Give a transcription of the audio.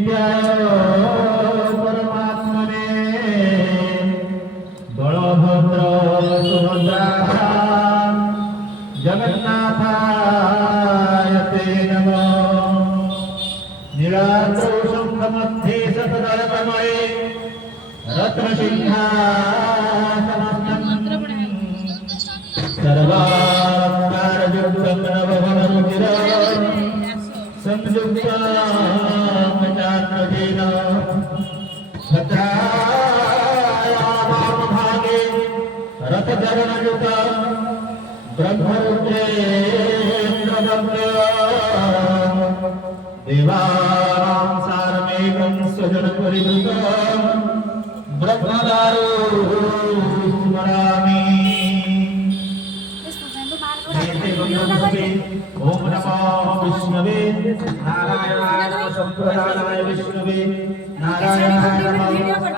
नित्याय परमात्मने बलभद्र सुभद्रा जगन्नाथाय ते नमः। नीलाद्रौ शङ्खमध्ये सततमये रत्नसिंहासनस्थम् सर्वालङ्कारयुक्तं नववनरुचिरं संयुक्तं चान्वदेन भद्रायां वामभागे रथचरणयुतं ब्रह्मरुद्रेन्द्रवन्द्यं देवानां सारमेकं स्वजनपरिवृतं ब्रह्मदारो स्मरामि। ओम नमो विष्णवे नारायणाय नमः संप्रदानाय विष्णवे नारायणाय नमः।